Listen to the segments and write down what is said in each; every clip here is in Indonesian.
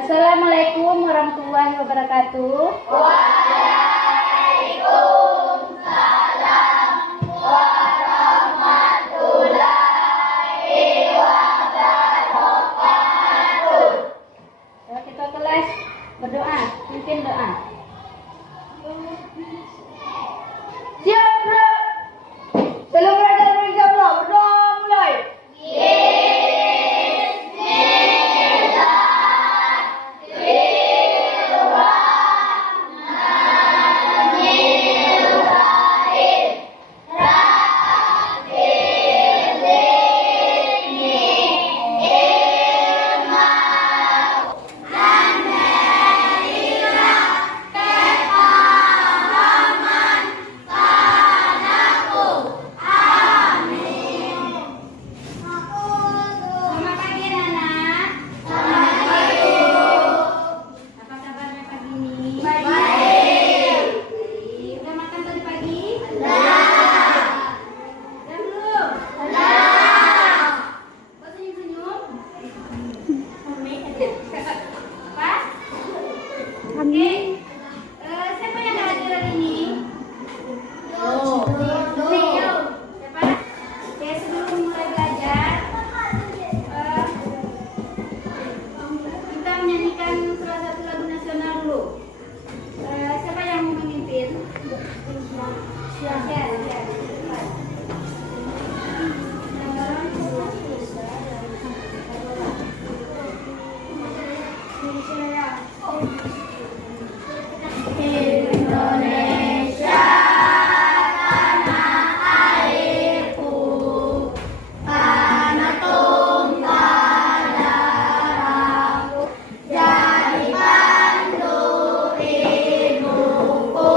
Assalamualaikum warahmatullahi wabarakatuh. Waalaikumsalam warahmatullahi wabarakatuh. Kita kelas berdoa, pimpin doa. Siap, bro. Seluruh belajar berjamaah, berdoa mulai. Selamat pagi anak-anak. Apa kabarnya pagi ini? Baik. Udah makan tadi pagi? Dah. Udah belum? Dah. Kok senyum-senyum? Apa? Oke. Siapa yang ada hadir hari ini? Leo. Siapa? Oke, sebelum mulai belajar, kita menyanyikan salah satu lagu nasional dulu. Siapa yang mau memimpin? Siapa? Indonesia tanah airku, tanah tumpah darahku, jadi pandu ibuku,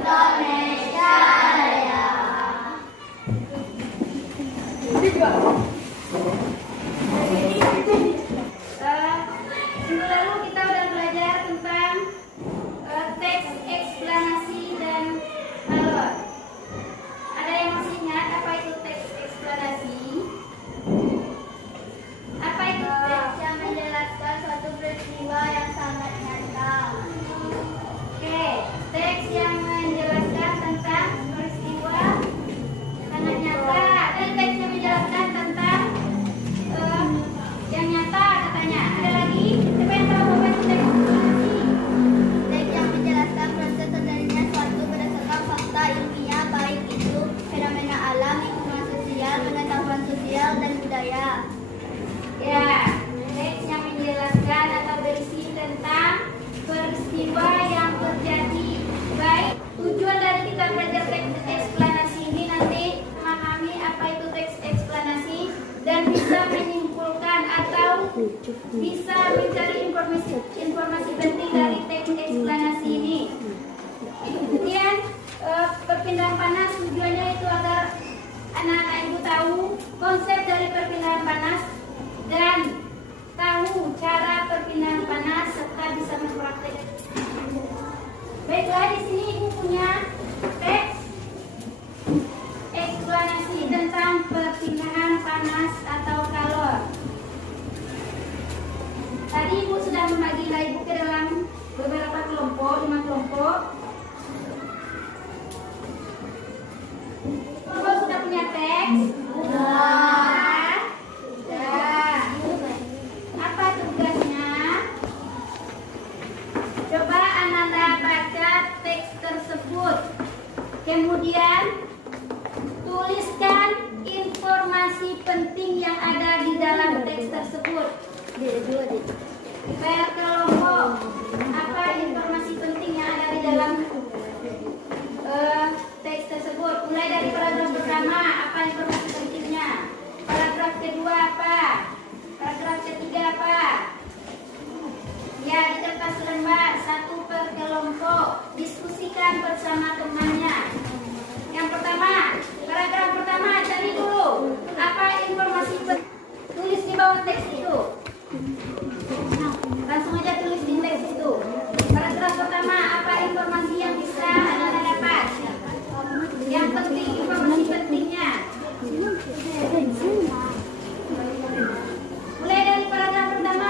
Indonesia Raya. Minggu lalu kita udah belajar tentang teks eksplanasi dan alur. Ada yang masih ingat apa itu teks eksplanasi? Apa itu teks? Yang menjelaskan suatu peristiwa yang sangat nyata. Oke, teks yang menjelaskan tentang peristiwa sangat nyata. Dan teks yang menjelaskan tentang yang nyata katanya. Ada lagi? Siapa yang tahu apa itu teks eksplanasi? Teks yang menjelaskan proses terjadinya suatu berdasarkan fakta ilmiah, baik itu fenomena alam, lingkungan sosial, pengetahuan sosial, dan budaya. Ya, teks yang menjelaskan atau berisi tentang peristiwa yang terjadi. Baik, tujuan dari kita belajar teks eksplanasi ini nanti memahami apa itu teks eksplanasi dan bisa menyimpulkan atau bisa mencari informasi penting dari teks eksplanasi ini. Kemudian perpindahan panas tujuannya itu agar anak-anak ibu tahu konsep dari perpindahan panas dan tahu cara perpindahan panas serta bisa mempraktek. Baiklah, di sini ibu punya teks eksplanasi tentang perpindahan panas atau kalor. Tadi ibu sudah membagilah ibu ke dalam beberapa kelompok, 5 kelompok. Ibu sudah punya teks? Sudah. Apa tugasnya? Coba Ananda baca teks tersebut. Kemudian tuliskan informasi penting yang ada di dalam teks tersebut. Per kelompok, apa informasi penting yang ada di dalam teks tersebut? Mulai dari paragraf pertama, apa informasi pentingnya? Paragraf kedua apa? Paragraf ketiga apa? Ya, di kertas lembar 1 per kelompok. Diskusikan bersama temannya. Yang pertama, paragraf pertama cari dulu apa informasi penting. Tulis di bawah teks itu. Langsung aja tulis di teks itu. Paragraf pertama, apa informasi yang bisa Anda dapat? Yang penting, informasi pentingnya. Mulai dari paragraf pertama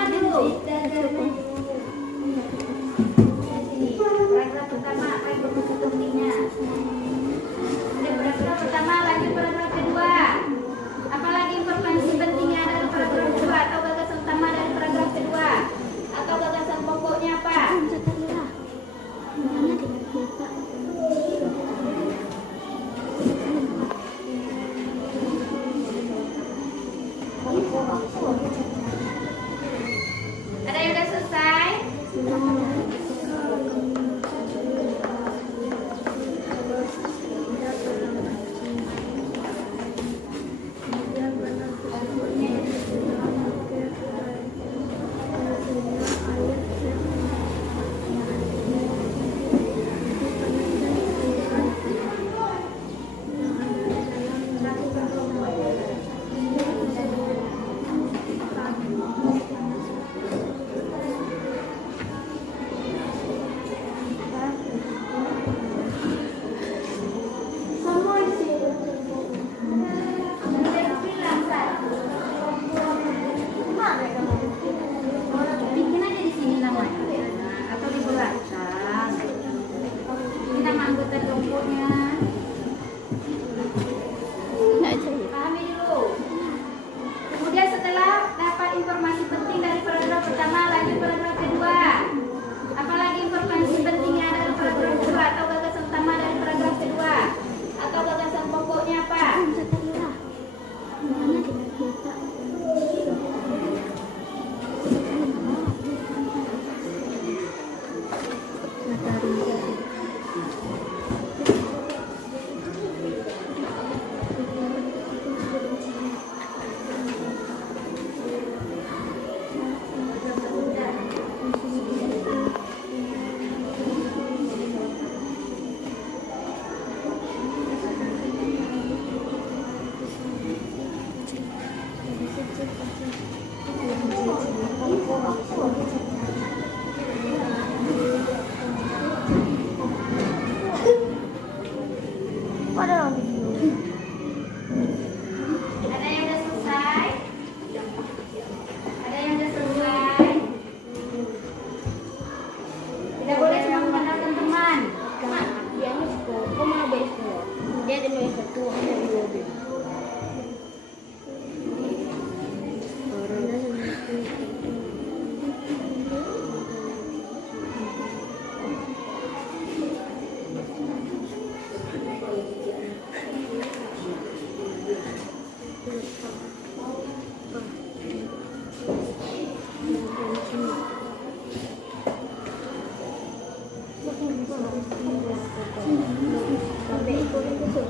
Ini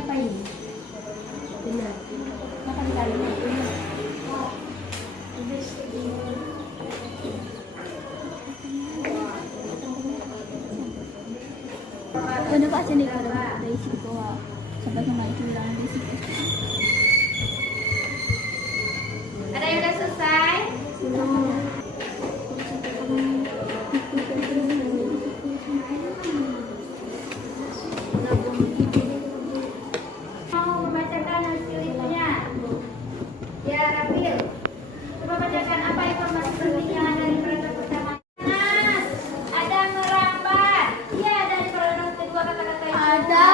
apa ini? Benar. Makan kali. Ano pa kasi nila basic ko sampai sama itu lang basic. Ada yang udah selesai? Mau bacakan hasil itunya? Ya, Rafil. Coba bacakan apa informasi penting yang ada di paragraf pertama. Panas, ada merambat. Iya, dari paragraf kedua kata-kata itu. Ada.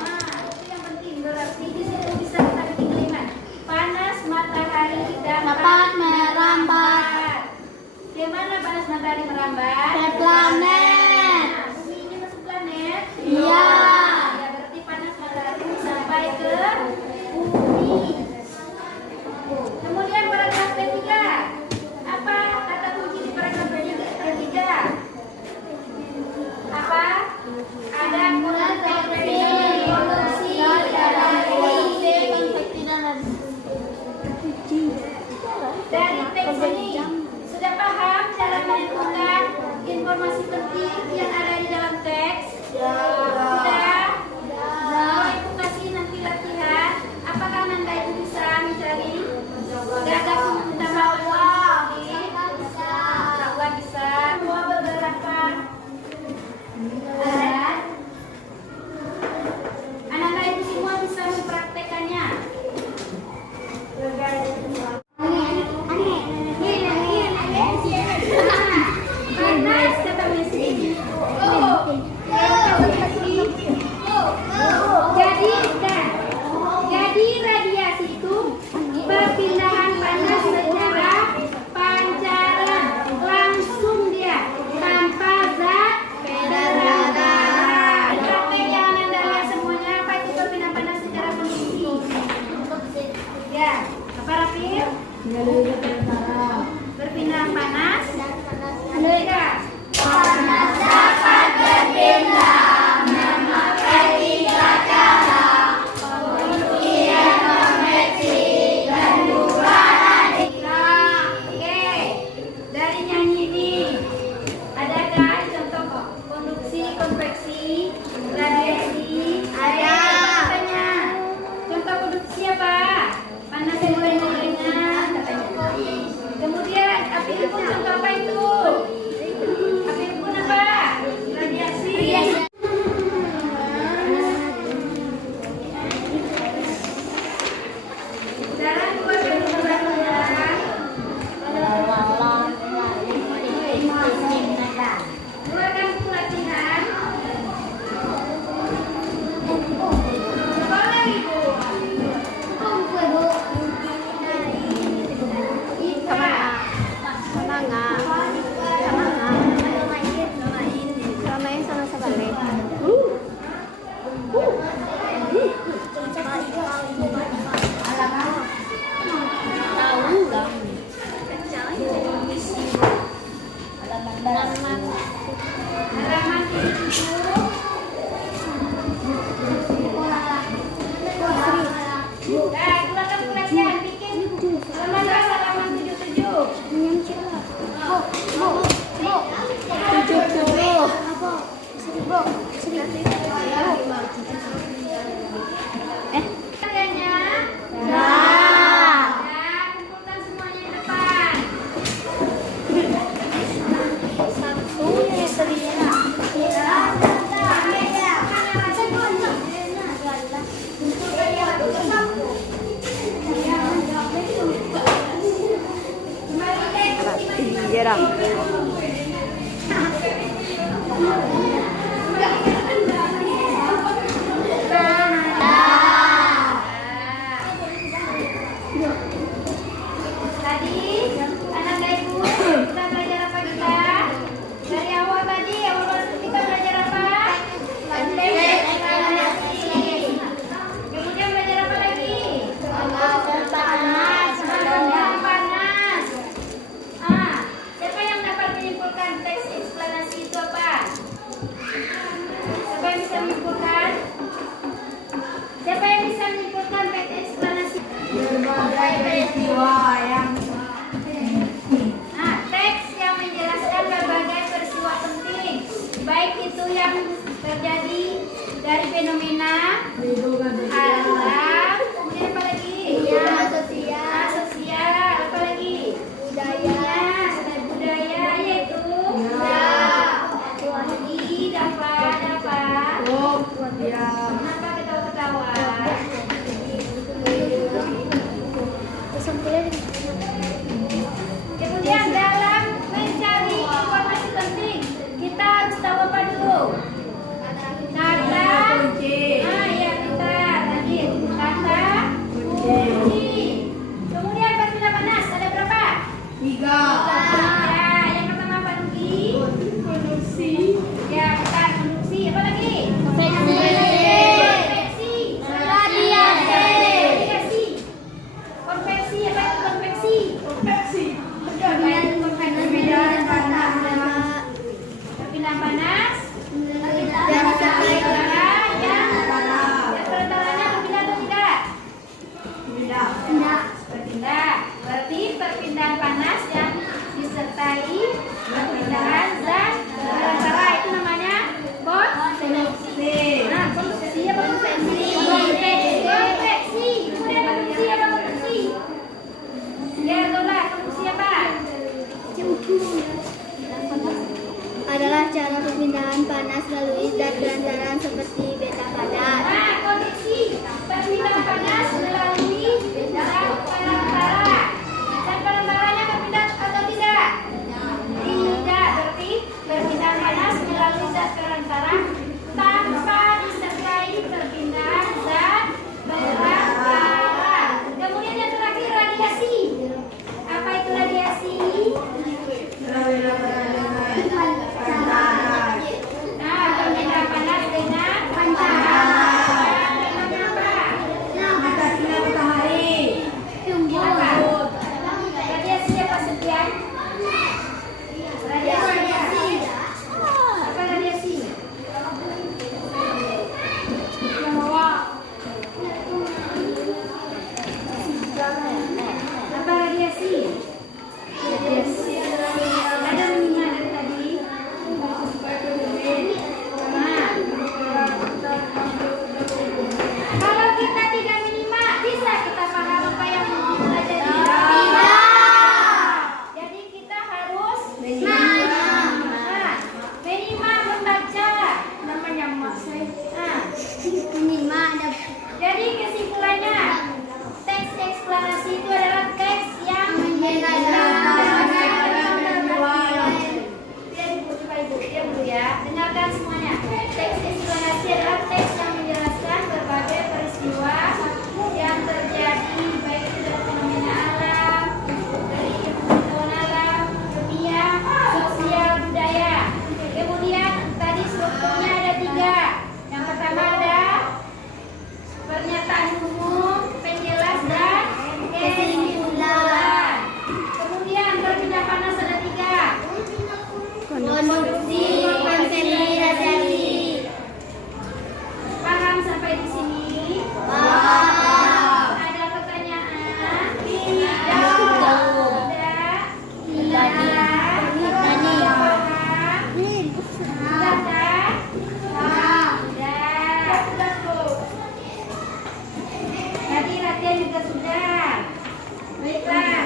Nah, itu yang penting. Berarti di situ bisa kita bikin kalimat. Panas matahari Dapat merambat Di mana panas matahari merambat? ke planet. Nah, bumi ini masuk planet. Iya. Ya, berarti panas matahari sampai ke bumi. Kemudian paragraf ketiga. Apa kata kunci di paragraf ketiga? Apa? Ada konveksi dari teks ini. Sudah paham cara menentukan informasi penting yang ada di dalam teks? Sudah? Mau ibu kasih nanti latihan. Apakah Nanda itu bisa mencari? Gagak utama Lakukan bisa. Semua beberapa alat. Anak-anak itu semua bisa mempraktekannya. Panas kata Messi. Jadi radiasi itu perpindahan panas secara pancaran langsung dia tanpa zat terbatas. Praktek yang Anda lihat semuanya apa itu perpindahan panas secara konduksi? Ya, apa Rafil? Perpindahan panas. Ada tidak? Panas dapat berpindah memakai tiga cara. Pengujian, konveksi, dan dua Nah, oke. Dari nyanyi ini adakah contoh konduksi, konveksi, radiasi? Ada. Katanya. Contoh konduksi apa? Panas yang ringan katanya. Kemudian api unggun contoh apa itu? Api unggun apa? Radiasi. Sekarang buat pelajaran. Keluarkan buku latihan. Sekolah ibu. Ipa. Sama nggak? Sama yang sama sebalik. Tahu nggak? Halaman 77. Keluarkan buku latihan. Bikin halaman 77. Katanya. Nah, kumpulkan semuanya di depan. Tadi anak ibu kita belajar apa kita? Dari awal berbagai peristiwa yang Nah, teks yang menjelaskan berbagai peristiwa penting, baik itu yang terjadi dari fenomena alam, kemudian apa lagi? sosial, Sosial, apa lagi? budaya, Budaya, yaitu lagi dapat kenapa ketawa-ketawa? Kemudian dalam mencari informasi penting, kita harus tahu apa dulu? Kata kunci. Ah iya, pintar. Tadi kata kunci. Kemudian perpindah panas ada berapa? 3. Ya, yang pertama apa Nugi? Konduksi. Ya, bukan konduksi. Apa lagi? Konveksi. Radiasi. Konveksi apa itu konveksi? Apa itu konveksi? Perpindahan panas. dan disertai Perpindahannya berpindah atau tidak? Berpindah. Berarti perpindahan panas yang disertai perpindahan zat berantara itu namanya konveksi. Nah, konveksi apa konveksi? Konveksi. Kemudian konduksi apa konduksi? Ya, itulah konduksi apa? adalah cara perpindahan panas melalui zat berantaran seperti beta padat. Nah, konduksi perpindahan panas melalui zat perantara. Zat perantaranya berpindah atau tidak? Tidak. Berarti perpindahan panas melalui zat perantara tanpa disertai perpindahan zat berantara. Kemudian yang terakhir radiasi. Apa itu radiasi? Nah, perpindahan panas dengan pancaran. Namanya apa? Apa? Radiasi apa sekian? Radiasi. Apa radiasi? Apa radiasi? Ada minyak dari tadi. Nah, kalau kita tidak menyimak, bisa kita paham apa yang pelajari? Tidak. Jadi kita harus menyimak. Menyimak membaca. Namanya maksud. Jadi kesimpulannya, teks eksplanasi itu adalah teks yang dengarkan semuanya. Teks eksplanasi adalah teks yang menjelaskan berbagai peristiwa yang terjadi, baik itu dari fenomena alam, dari pengetahuan alam, ilmiah, sosial, budaya. Kemudian tadi strukturnya ada 3. Yang pertama ada pernyataan umum, penjelas dan kesimpulan. Kemudian perpindah panas ada 3. Konduksi, konveksi, radiasi. Paham sampai di sini? Wow. Ada pertanyaan? Tidak. Tidak. Sudah kan? Sudah. Tadi latihan juga sudah. Baiklah.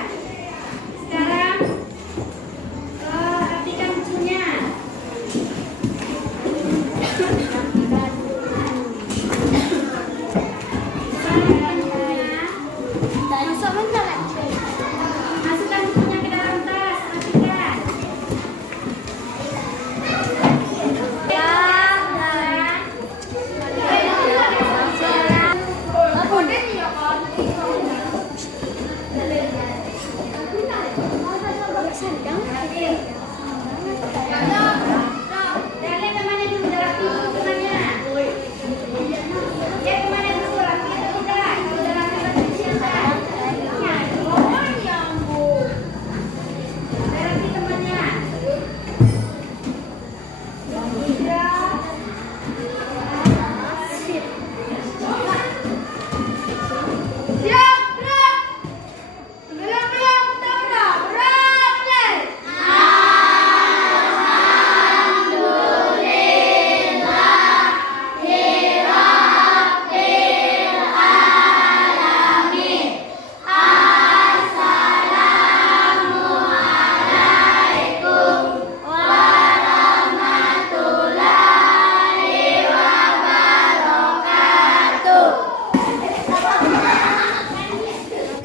Sekarang artikan bukunya. Masukkan bukunya ke dalam tas. Rapikan.